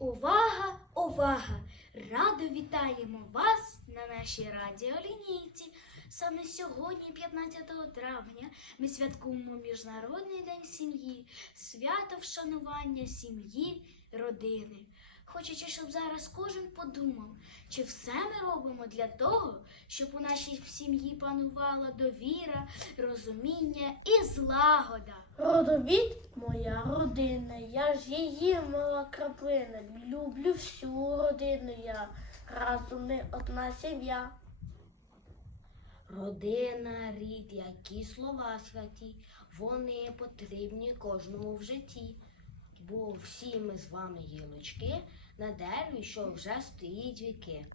Увага, увага! Радо вітаємо вас на нашій радіолінійці. Саме сьогодні, 15 травня, ми святкуємо Міжнародний день сім'ї, свято вшанування сім'ї, родини. Хочеться, щоб зараз кожен подумав, чи все ми робимо для того, щоб у нашій сім'ї панувала довіра, розуміння і злагода. Родовід моя родина, я ж її мала краплина. Люблю всю родину я. Разом ми одна сім'я. Родина, рід, які слова святі, вони потрібні кожному в житті. Бо всі ми з вами гілочки на дереві, що вже стоїть віки.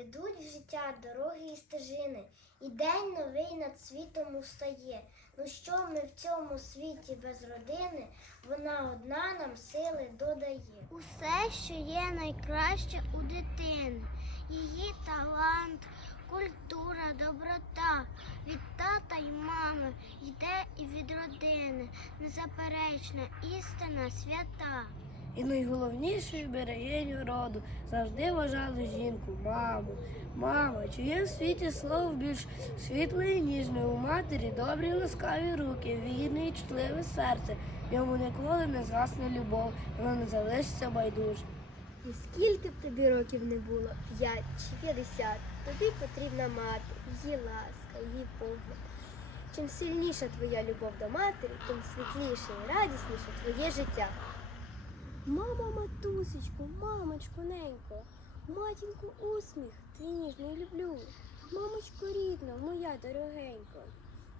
Ведуть в життя дороги і стежини, і день новий над світом устає. Ну що ми в цьому світі без родини, вона одна нам сили додає. Усе, що є найкраще у дитини, її талант, культура, доброта від тата й мами йде і від родини, незаперечна істина свята. І найголовнішою берегиню роду завжди вважали жінку, маму. Мама, чи є в світі слово більш світле і ніжне у матері, добрі ласкаві руки, вірне і чутливе серце. Йому ніколи не згасне любов, і воно не залишиться байдуже. І скільки б тобі років не було, п'ять чи п'ятдесят, тобі потрібна мати, її ласка, її погляд. Чим сильніша твоя любов до матері, тим світліше і радісніше твоє життя. Мамо, матусечку, мамочку ненько, матінку усміх, ти ніжний люблю. Мамочко рідна, моя дорогенько,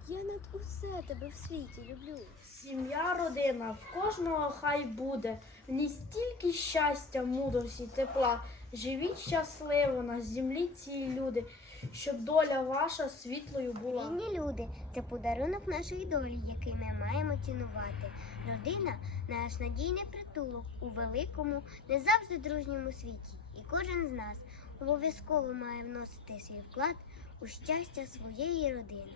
я над усе тебе в світі люблю. Сім'я, родина, в кожного хай буде, в ній стільки щастя, мудрості, тепла. Живіть щасливо на землі ці люди, щоб доля ваша світлою була. Рідні люди це подарунок нашої долі, який ми маємо цінувати. Родина наш надійний притулок у великому, не завжди дружньому світі. І кожен з нас обов'язково має вносити свій вклад у щастя своєї родини.